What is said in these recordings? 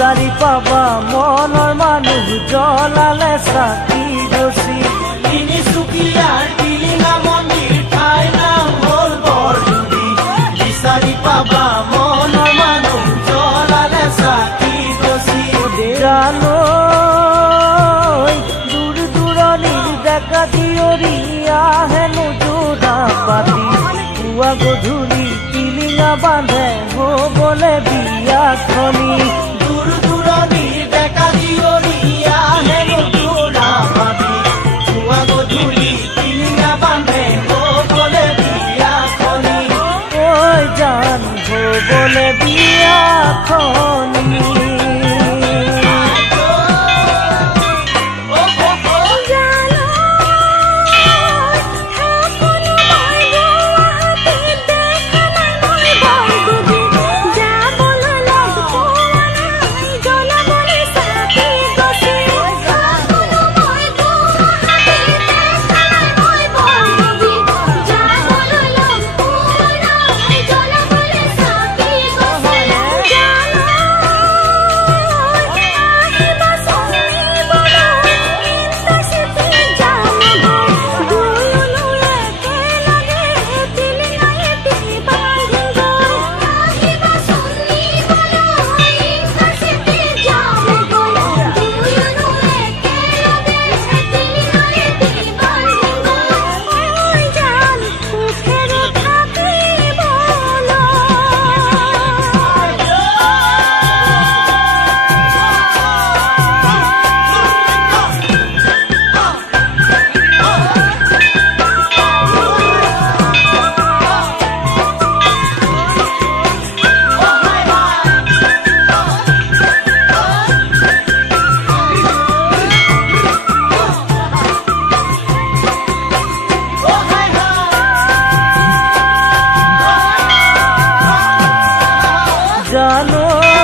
বিচাৰি পাবা মনৰ মানুহ জ্বলালে চাকি গছি তিনিচুকীয়াৰ টিলিঙা মন্দিৰ ঠাই নাম হ'ল বৰদুবি বিচাৰি পাবা মনৰ মানুহ জ্বলালে চাকি গছি জানৈ দূৰ দূৰণিৰ ডেকা জীয়ৰীয়া হেনো যোৰা পাতি পুৱা গধূলি টিলিঙা বান্ধে হ'বলে বিয়াখনি দূৰ দূৰণিৰ ডেকা জীয়ৰীয়া হেনো যোৰা পাতি পুৱা গধূলি টিলিঙা বান্ধে হ'বলে বিয়াখনি ঐ জান হ'বলে বিয়াখনি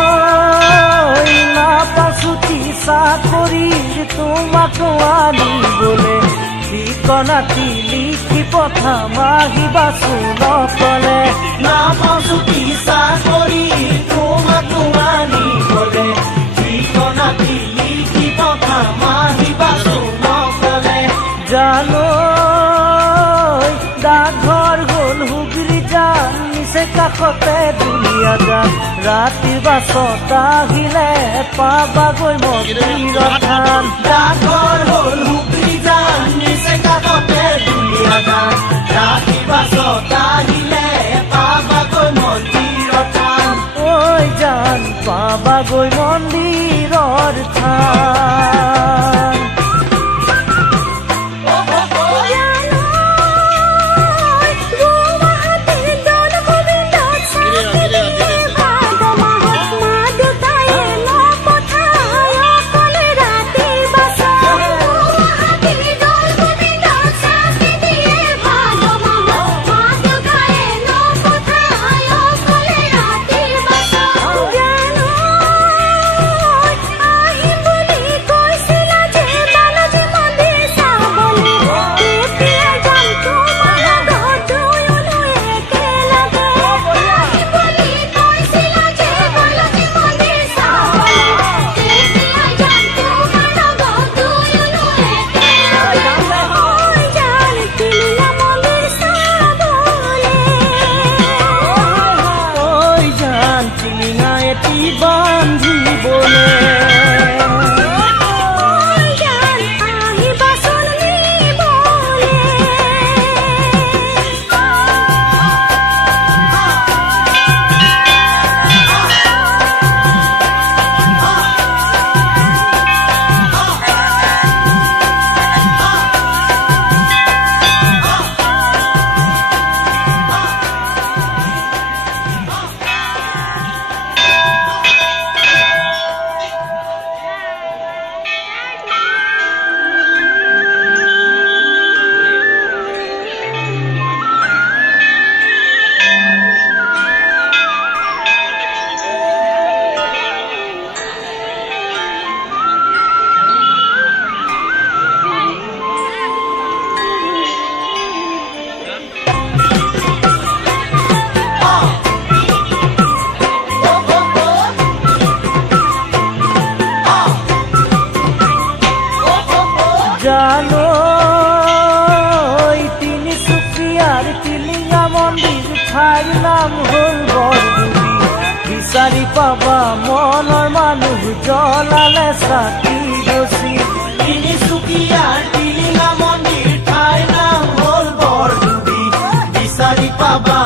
জানৈ নাপাছুটি চাকৰিৰ তোমাক আনিবলে ঠিকনাটি লিখি পঠাম আহিবাচোন অকলে নাপাছুটি চাকৰিৰ তোমাক আনিবলে ঠিকনাটি লিখি পঠাম আহিবাচোন অকলে জানৈ ডাকঘৰ হ'ল হুগৰি যান নিচে কাষতে দুলীয়া যান ৰাতিৰ বাছত আহিলে পাবাগৈ মন্দিৰৰ থান ডাকঘৰ হ'ল হুগৰি যান নিচে কাষতে দুলীয়া যান ৰাতিৰ বাছত আহিলে পাবাগৈ মন্দিৰৰ থান ঐ জান পাবাগৈ মন্দিৰৰ থান বিচাৰি পাবা মনৰ মানুহ জ্বলালে চাকি গছি তিনিচুকীয়াৰ টিলিঙা মন্দিৰ ঠাইৰ নাম হ'ল বৰডুবি বিচাৰি পাবা